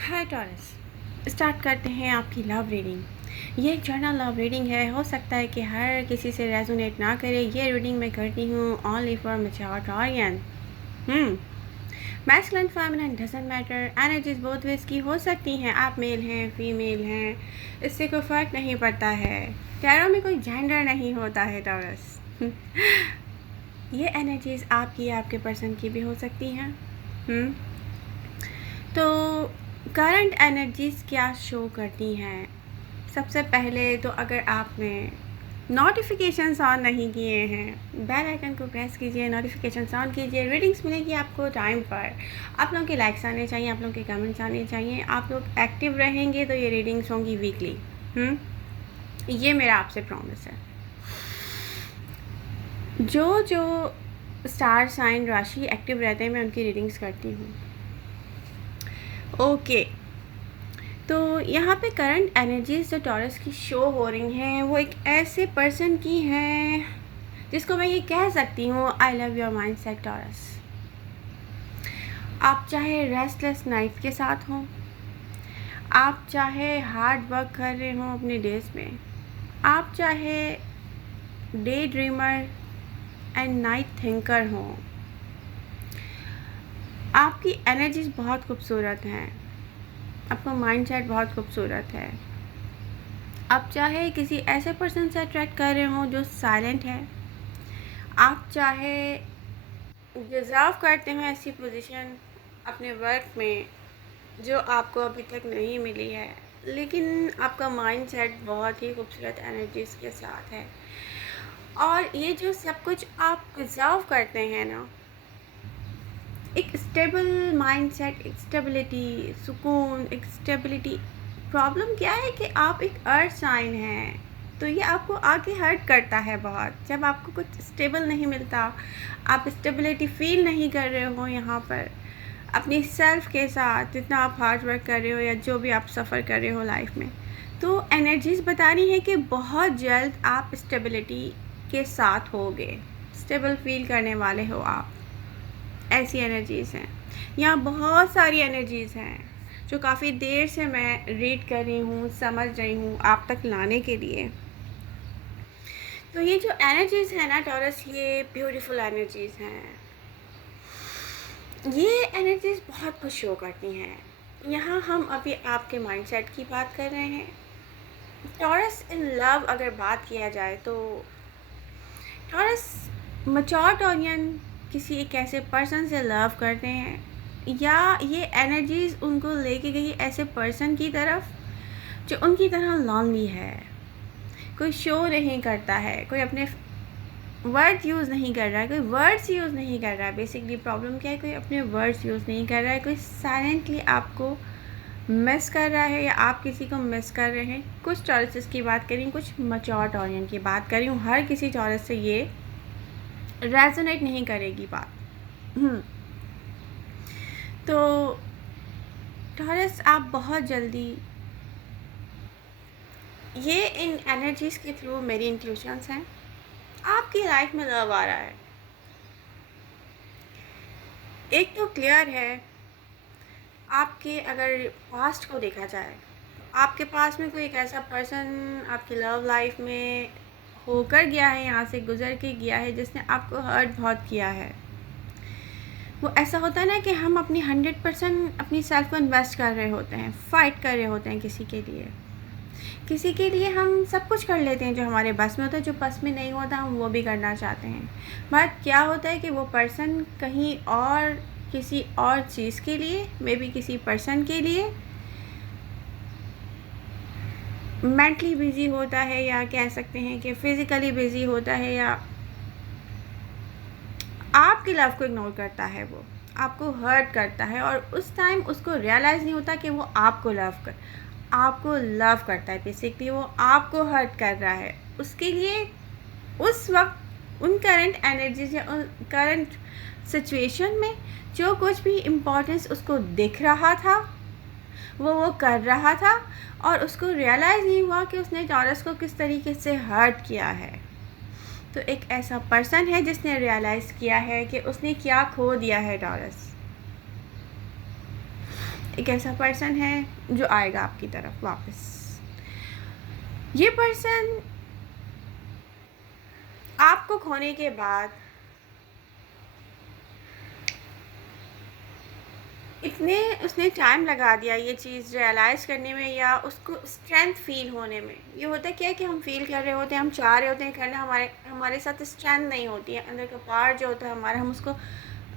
हाय taurus, start करते हैं आपकी लव रीडिंग। ये एक जनरल लव रीडिंग है। हो सकता है कि हर किसी से रेजोनेट ना करे। ये रीडिंग मैं करती हूँ only for mature Taurean. Masculine feminine doesn't matter. Energies both ways की हो सकती हैं। आप मेल हैं, फीमेल हैं, इससे कोई फ़र्क नहीं पड़ता है। टैरो में कोई जेंडर नहीं होता है टॉरस। ये एनर्जीज आपकी, आपके पर्सन की भी हो सकती हैं। तो करंट एनर्जीज़ क्या शो करती हैं? सबसे पहले तो अगर आपने नोटिफिकेशंस ऑन नहीं किए हैं, बेल आइकन को प्रेस कीजिए, नोटिफिकेशंस ऑन कीजिए। रीडिंग्स मिलेगी आपको टाइम पर। आप लोगों के लाइक्स आने चाहिए, आप लोगों के कमेंट्स आने चाहिए। आप लोग एक्टिव रहेंगे तो ये रीडिंग्स होंगी वीकली। ये मेरा आपसे प्रॉमिस है। जो जो स्टार साइन राशि एक्टिव रहते हैं मैं उनकी रीडिंग्स करती हूँ। ओके, तो यहाँ पे करंट एनर्जीज जो टॉरस की शो हो रही हैं वो एक ऐसे पर्सन की हैं जिसको मैं ये कह सकती हूँ, I love your mind set taurus. आप चाहे रेस्टलेस नाइट के साथ हों, आप चाहे हार्ड वर्क कर रहे हों अपने डेज में, आप चाहे day dreamer and night thinker हों, आपकी एनर्जीज बहुत खूबसूरत हैं, आपका माइंडसेट बहुत खूबसूरत है। आप चाहे किसी ऐसे पर्सन से अट्रैक्ट कर रहे हो जो साइलेंट है, आप चाहे डिज़र्व करते हो ऐसी पोजीशन अपने वर्क में जो आपको अभी तक नहीं मिली है, लेकिन आपका माइंडसेट बहुत ही खूबसूरत एनर्जीज के साथ है। और ये जो सब कुछ आप डिज़र्व करते हैं ना, एक स्टेबल माइंडसेट, एक स्टेबिलिटी, सुकून, एक स्टेबिलिटी। प्रॉब्लम क्या है कि आप एक अर्थ साइन हैं, तो ये आपको आगे हर्ट करता है बहुत। जब आपको कुछ स्टेबल नहीं मिलता, आप स्टेबिलिटी फील नहीं कर रहे हो यहाँ पर अपनी सेल्फ के साथ, जितना आप हार्ड वर्क कर रहे हो या जो भी आप सफ़र कर रहे हो लाइफ में, तो एनर्जीज बता रही है कि बहुत जल्द आप स्टेबिलिटी के साथ होगे, स्टेबल फील करने वाले हो आप। ऐसी एनर्जीज़ हैं। यहाँ बहुत सारी एनर्जीज़ हैं जो काफ़ी देर से मैं रीड कर रही हूँ, समझ रही हूँ आप तक लाने के लिए। तो ये जो एनर्जीज़ हैं ना टॉरस, ये ब्यूटीफुल एनर्जीज़ हैं। ये एनर्जीज़ बहुत कुछ शो करती हैं। यहाँ हम अभी आपके माइंडसेट की बात कर रहे हैं। टॉरस इन लव अगर बात किया जाए तो टॉरस मैच्योर टॉरियन किसी एक ऐसे पर्सन से लव करते हैं, या ये एनर्जीज़ उनको लेके गई ऐसे पर्सन की तरफ जो उनकी तरह लॉन्ली है, कोई शो नहीं करता है, कोई अपने वर्ड यूज़ नहीं कर रहा है, कोई वर्ड्स यूज़ नहीं कर रहा है। बेसिकली प्रॉब्लम क्या है, कोई अपने वर्ड्स यूज़ नहीं कर रहा है, कोई साइलेंटली आपको मिस कर रहा है या आप किसी को मिस कर रहे हैं। कुछ टॉरसेस की बात करी, कुछ मैच्योर टॉरियन की बात करी हूँ। हर किसी टॉरस से ये रेजोनेट नहीं करेगी बात। तो टॉरस, आप बहुत जल्दी ये इन एनर्जीज़ के थ्रू, मेरी इंट्यूशंस हैं, आपकी लाइफ में लव आ रहा है। एक तो क्लियर है, आपके अगर पास्ट को देखा जाए, आपके पास में कोई एक ऐसा पर्सन आपकी लव लाइफ में होकर गया है, यहाँ से गुजर के गया है, जिसने आपको हर्ट बहुत किया है। वो ऐसा होता है ना कि हम अपनी 100% अपनी सेल्फ को इन्वेस्ट कर रहे होते हैं, फ़ाइट कर रहे होते हैं किसी के लिए। किसी के लिए हम सब कुछ कर लेते हैं जो हमारे बस में होता है, जो बस में नहीं होता हम वो भी करना चाहते हैं। बट क्या होता है कि वो पर्सन कहीं और, किसी और चीज़ के लिए, मे बी किसी पर्सन के लिए मेंटली बिज़ी होता है, या कह सकते हैं कि फ़िज़िकली बिज़ी होता है, या आपकी लव को इग्नोर करता है, वो आपको हर्ट करता है, और उस टाइम उसको रियलाइज़ नहीं होता कि वो आपको लव करता है। बेसिकली वो आपको हर्ट कर रहा है। उसके लिए उस वक्त उन करंट एनर्जीज या उन करंट सिचुएशन में जो कुछ भी इम्पोर्टेंस उसको दिख रहा था वो कर रहा था, और उसको रियलाइज़ नहीं हुआ कि उसने टॉरस को किस तरीके से हर्ट किया है। तो एक ऐसा पर्सन है जिसने रियलाइज़ किया है कि उसने क्या खो दिया है टॉरस। एक ऐसा पर्सन है जो आएगा आपकी तरफ वापस। ये पर्सन आपको खोने के बाद इतने उसने टाइम लगा दिया ये चीज़ रियलाइज़ करने में या उसको स्ट्रेंथ फील होने में। ये होता क्या है कि हम फील कर रहे होते हैं, हम चाह रहे होते हैं करना, हमारे साथ स्ट्रेंथ नहीं होती है, अंदर का पार्ट जो होता है हमारा, हम उसको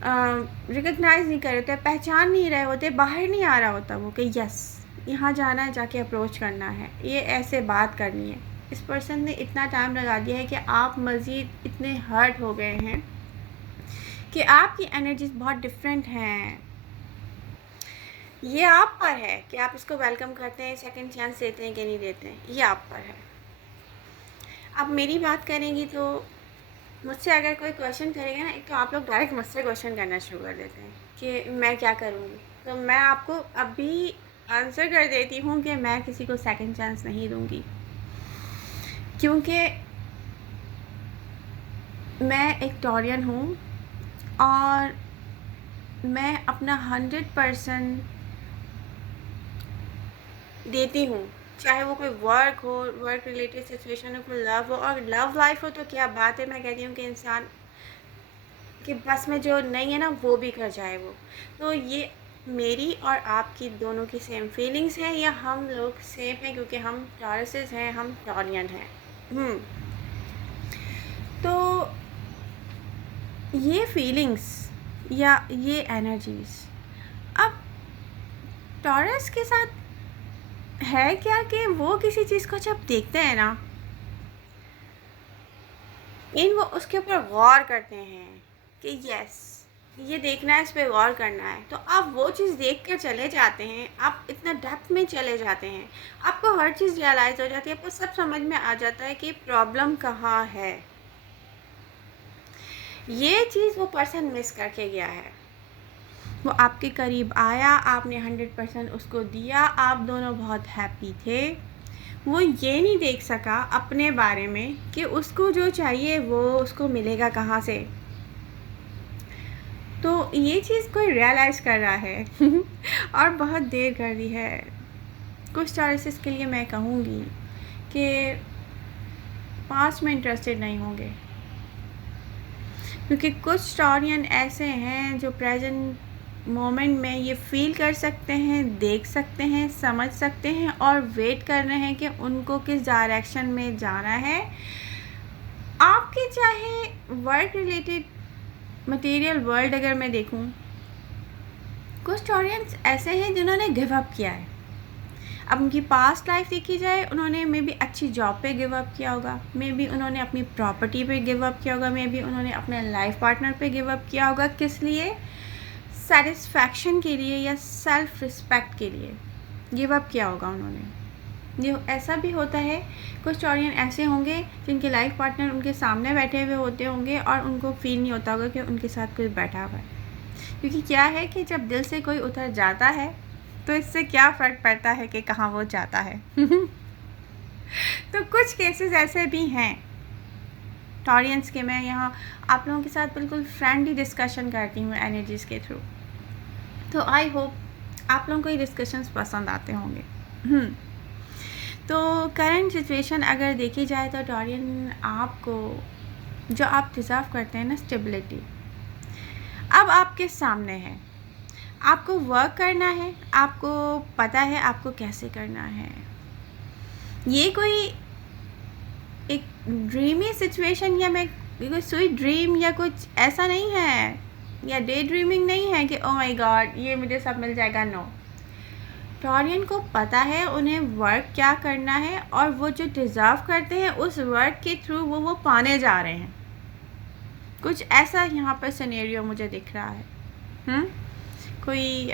रिकग्नाइज़ नहीं कर रहे होते, पहचान नहीं रहे होते, बाहर नहीं आ रहा होता वो कि यस यहाँ जाना है, जाके अप्रोच करना है, ये ऐसे बात करनी है। इस पर्सन ने इतना टाइम लगा दिया है कि आप मज़ीद इतने हर्ट हो गए हैं कि आपकी एनर्जीज बहुत डिफरेंट हैं। ये आप पर है कि आप इसको वेलकम करते हैं, सेकंड चांस देते हैं कि नहीं देते हैं, ये आप पर है। आप मेरी बात करेंगी तो मुझसे अगर कोई क्वेश्चन करेगा ना, एक तो आप लोग डायरेक्ट मुझसे क्वेश्चन करना शुरू कर देते हैं कि मैं क्या करूँगी, तो मैं आपको अभी आंसर कर देती हूँ कि मैं किसी को सेकंड चांस नहीं दूँगी, क्योंकि मैं एक टॉरियन हूँ और मैं अपना 100% देती हूँ, चाहे वो कोई वर्क हो, वर्क रिलेटेड सिचुएशन हो, कोई लव हो, और लव लाइफ हो तो क्या बात है। मैं कहती हूँ कि इंसान के बस में जो नहीं है ना वो भी कर जाए वो। तो ये मेरी और आपकी दोनों की सेम फीलिंग्स हैं, या हम लोग सेम हैं क्योंकि हम टॉरसेस हैं, हम टॉरियन हैं। तो ये फीलिंग्स या ये एनर्जीज अब टॉरस के साथ है क्या कि वो किसी चीज़ को जब देखते हैं ना, वो उसके ऊपर गौर करते हैं कि यस ये देखना है, इस पर गौर करना है, तो आप वो चीज़ देख कर चले जाते हैं, आप इतना डेप्थ में चले जाते हैं, आपको हर चीज़ रियलाइज़ हो जाती है, आपको सब समझ में आ जाता है कि प्रॉब्लम कहाँ है। ये चीज़ वो पर्सन मिस करके गया है। वो आपके करीब आया, आपने 100% उसको दिया, आप दोनों बहुत हैप्पी थे। वो ये नहीं देख सका अपने बारे में कि उसको जो चाहिए वो उसको मिलेगा कहाँ से। तो ये चीज़ कोई रियलाइज़ कर रहा है और बहुत देर कर दी है। कुछ चॉइसेस के लिए मैं कहूँगी कि पास्ट में इंटरेस्टेड नहीं होंगे, क्योंकि कुछ टॉरियन ऐसे हैं जो प्रेजेंट मोमेंट में ये फील कर सकते हैं, देख सकते हैं, समझ सकते हैं और वेट कर रहे हैं कि उनको किस डायरेक्शन में जाना है। आपके चाहे वर्क रिलेटेड मटेरियल वर्ल्ड अगर मैं देखूं, कुछ टॉरियंस ऐसे हैं जिन्होंने गिव अप किया है। अब उनकी पास्ट लाइफ देखी जाए, उन्होंने मे बी अच्छी जॉब पे गिव अप किया होगा, मे बी उन्होंने अपनी प्रॉपर्टी पे गिव अप किया होगा, मे बी उन्होंने अपने लाइफ पार्टनर पे गिव अप किया होगा। किस लिए? सेटिस्फैक्शन के लिए या सेल्फ रिस्पेक्ट के लिए गिव अप किया होगा उन्होंने। ये ऐसा भी होता है, कुछ टॉरियन ऐसे होंगे जिनके लाइफ पार्टनर उनके सामने बैठे हुए होते होंगे और उनको फील नहीं होता होगा कि उनके साथ कोई बैठा हुआ है, क्योंकि क्या है कि जब दिल से कोई उतर जाता है तो इससे क्या फ़र्क पड़ता है कि कहाँ वो जाता है। तो कुछ केसेस ऐसे भी हैं टॉरियंस के। मैं यहाँ आप लोगों के साथ बिल्कुल फ्रेंडली डिस्कशन करती हूँ एनर्जीज़ के थ्रू, तो आई होप आप लोगों को ये डिस्कशंस पसंद आते होंगे। तो करंट सिचुएशन अगर देखी जाए तो टॉरियन आपको जो आप डिज़र्व करते हैं ना, स्टेबिलिटी, अब आपके सामने है। आपको वर्क करना है, आपको पता है आपको कैसे करना है। ये कोई एक ड्रीमी सिचुएशन या मैं कोई स्वीट ड्रीम या कुछ ऐसा नहीं है, या डे ड्रीमिंग नहीं है कि ओ माय गॉड ये मुझे सब मिल जाएगा। नो, टॉरियन को पता है उन्हें वर्क क्या करना है और वो जो डिज़र्व करते हैं उस वर्क के थ्रू वो पाने जा रहे हैं। कुछ ऐसा यहाँ पर सिनेरियो मुझे दिख रहा है। कोई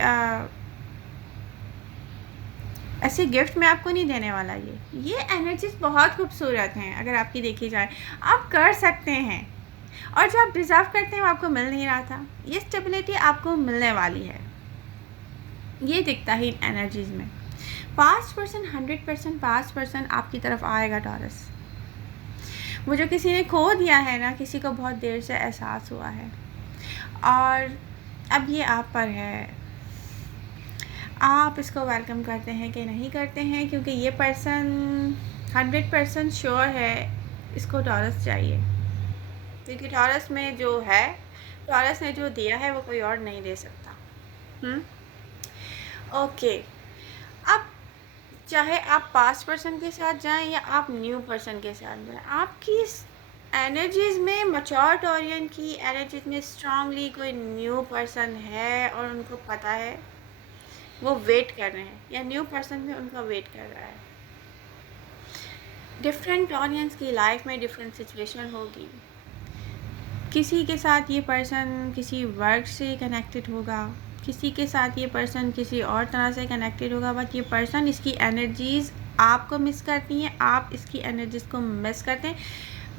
ऐसे गिफ्ट मैं आपको नहीं देने वाला। ये एनर्जीज बहुत खूबसूरत हैं अगर आपकी देखी जाए, आप कर सकते हैं, और जो आप डिज़र्व करते हैं वो आपको मिल नहीं रहा था, ये स्टेबिलिटी आपको मिलने वाली है, ये दिखता ही एनर्जीज में। 5% 100% 5% आपकी तरफ आएगा टॉरस। वो जो किसी ने खो दिया है ना, किसी को बहुत देर से एहसास हुआ है और अब ये आप पर है। आप इसको वेलकम करते हैं कि नहीं करते हैं, क्योंकि ये पर्सन 100% श्योर है इसको टॉरस चाहिए, क्योंकि टॉरस में जो है, टॉरस ने जो दिया है वो कोई और नहीं दे सकता। ओके, अब चाहे आप पास्ट पर्सन के साथ जाएं या आप न्यू पर्सन के साथ जाएं, आपकी एनर्जीज़ में मैच्योर टॉरियन की एनर्जीज में स्ट्रांगली कोई न्यू पर्सन है और उनको पता है, वो वेट कर रहे हैं, या न्यू पर्सन भी उनका वेट कर रहा है। डिफरेंट टॉरियंस की लाइफ में डिफरेंट सिचुएशन होगी। किसी के साथ ये पर्सन किसी वर्क से कनेक्टेड होगा, किसी के साथ ये पर्सन किसी और तरह से कनेक्टेड होगा, बट ये पर्सन इसकी एनर्जीज़ आपको मिस करती हैं, आप इसकी एनर्जीज़ को मिस करते हैं।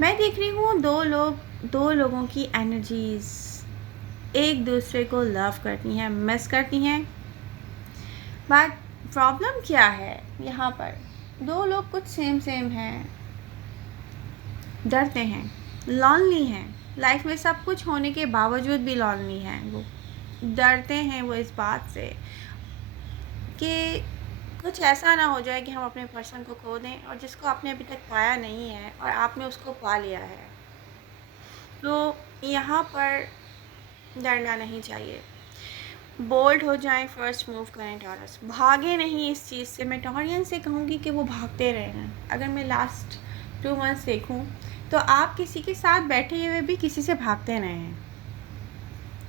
मैं देख रही हूँ दो लोगों की एनर्जीज़ एक दूसरे को लव करती हैं, मिस करती हैं। बट प्रॉब्लम क्या है यहाँ पर, दो लोग कुछ सेम हैं, डरते हैं, लॉनली हैं, लाइफ में सब कुछ होने के बावजूद भी लॉनली हैं, वो डरते हैं वो इस बात से कि कुछ ऐसा ना हो जाए कि हम अपने पर्सन को खो दें, और जिसको आपने अभी तक पाया नहीं है और आपने उसको पा लिया है। तो यहाँ पर डरना नहीं चाहिए, बोल्ड हो जाएं, फर्स्ट मूव करें टॉरस, भागे नहीं इस चीज़ से। मैं टॉरियन से कहूँगी कि वो भागते रहे हैं। अगर मैं लास्ट 2 मंथ्स देखूँ तो आप किसी के साथ बैठे हुए भी किसी से भागते रहे हैं,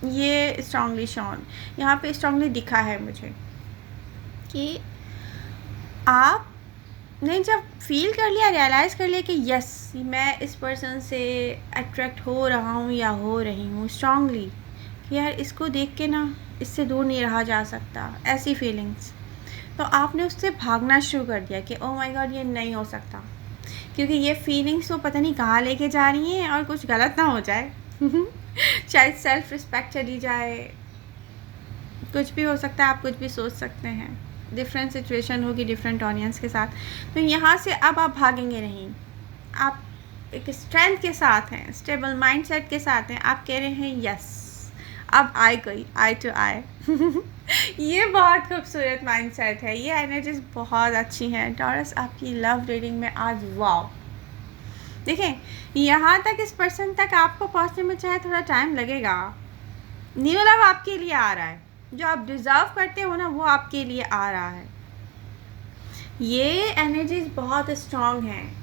ये स्ट्रांगली शॉन यहाँ पे स्ट्रांगली दिखा है मुझे कि आपने जब फील कर लिया, रियलाइज़ कर लिया कि यस मैं इस पर्सन से अट्रैक्ट हो रहा हूँ या हो रही हूँ स्ट्रांगली, कि यार इसको देख के ना इससे दूर नहीं रहा जा सकता, ऐसी फीलिंग्स, तो आपने उससे भागना शुरू कर दिया कि ओह माय गॉड ये नहीं हो सकता, क्योंकि ये फीलिंग्स तो पता नहीं कहाँ लेके जा रही हैं और कुछ गलत ना हो जाए शायद सेल्फ रिस्पेक्ट चली जाए, कुछ भी हो सकता है, आप कुछ भी सोच सकते हैं। डिफरेंट सिचुएशन होगी डिफरेंट ऑडियंस के साथ, तो यहाँ से अब आप भागेंगे नहीं, आप एक स्ट्रेंथ के साथ हैं, स्टेबल माइंडसेट के साथ हैं, आप कह रहे हैं यस अब आई टू आई ये बहुत खूबसूरत माइंडसेट है, ये एनर्जीज बहुत अच्छी हैं टॉरस आपकी लव रीडिंग में आज। वाओ, देखें यहाँ तक इस पर्सन तक आपको पहुँचने में चाहे थोड़ा टाइम लगेगा, न्यू लव आपके लिए आ रहा है, जो आप डिज़र्व करते हो ना वो आपके लिए आ रहा है। ये एनर्जीज बहुत स्ट्रॉन्ग हैं,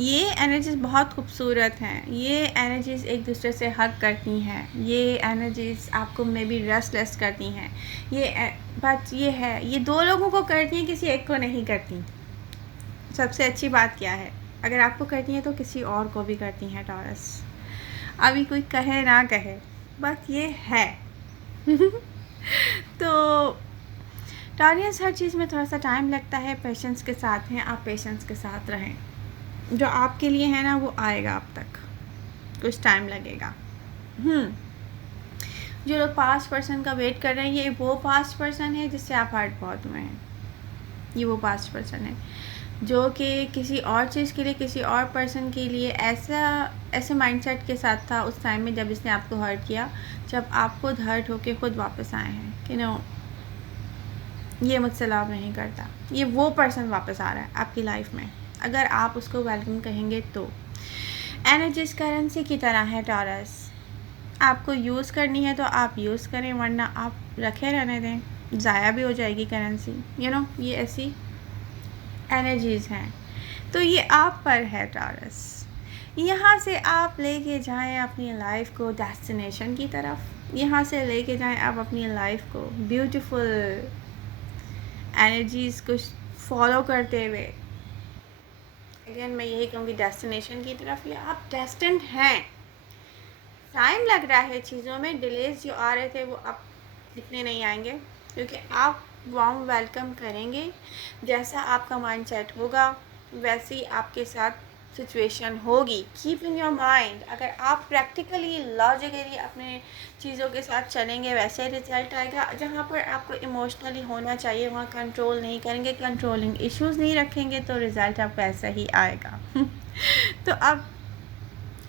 ये एनर्जीज बहुत खूबसूरत हैं, ये एनर्जीज एक दूसरे से हग करती हैं, ये एनर्जीज आपको मे बी रेस्टलेस करती हैं, ये बात ये है ये दो लोगों को करती हैं, किसी एक को नहीं करती। सबसे अच्छी बात क्या है, अगर आपको करती हैं तो किसी और को भी करती हैं टॉरस, अभी कोई कहे ना कहे, बस ये है तो टॉरियंस हर चीज़ में थोड़ा सा टाइम लगता है, पेशेंस के साथ हैं, आप पेशेंस के साथ रहें, जो आपके लिए है ना वो आएगा आप तक, कुछ टाइम लगेगा। जो लोग पास्ट पर्सन का वेट कर रहे हैं, ये वो पास्ट पर्सन है जिससे आप हर्ट बहुत हुए हैं, ये वो पास्ट पर्सन है जो कि किसी और चीज़ के लिए, किसी और पर्सन के लिए ऐसे माइंडसेट के साथ था उस टाइम में जब इसने आपको हर्ट किया, जब आप खुद हर्ट होके खुद वापस आए हैं कि नो ये मुझसे लव नहीं करता, ये वो पर्सन वापस आ रहा है आपकी लाइफ में, अगर आप उसको वेलकम कहेंगे तो। एनर्जीज करेंसी की तरह है टॉरस, आपको यूज़ करनी है तो आप यूज़ करें, वरना आप रखे रहने दें, ज़ाया भी हो जाएगी करेंसी, यू नो ये ऐसी एनर्जीज़ हैं। तो ये आप पर है टॉरस, यहाँ से आप लेके जाएं अपनी लाइफ को डेस्टिनेशन की तरफ, यहाँ से लेके जाएं आप अपनी लाइफ को ब्यूटीफुल एनर्जीज़ को फॉलो करते हुए, अगेन मैं यही कहूँगी डेस्टिनेशन की तरफ, या आप डेस्टिन्ड हैं। टाइम लग रहा है चीज़ों में, डिलेज जो आ रहे थे वो अब इतने नहीं आएंगे, क्योंकि आप वार्म वेलकम करेंगे, जैसा आपका माइंडसेट होगा वैसी आपके साथ सिचुएशन होगी। कीप इन योर माइंड, अगर आप प्रैक्टिकली लॉजिकली अपने चीज़ों के साथ चलेंगे वैसे रिजल्ट आएगा। जहाँ पर आपको इमोशनली होना चाहिए वहाँ कंट्रोल नहीं करेंगे, कंट्रोलिंग इश्यूज़ नहीं रखेंगे, तो रिज़ल्ट आपको ऐसा ही आएगा तो अब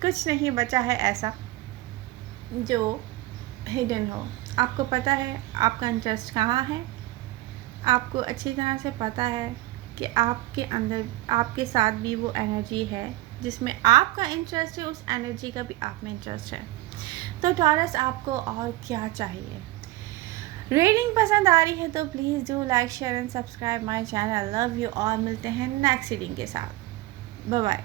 कुछ नहीं बचा है ऐसा जो हिडन हो, आपको पता है आपका इंटरेस्ट कहाँ है, आपको अच्छी तरह से पता है कि आपके अंदर आपके साथ भी वो एनर्जी है जिसमें आपका इंटरेस्ट है, उस एनर्जी का भी आप में इंटरेस्ट है। तो टॉरस, आपको और क्या चाहिए? रीडिंग पसंद आ रही है तो please do like share and subscribe my channel. Love you, और मिलते हैं नेक्स्ट रीडिंग के साथ। Bye bye.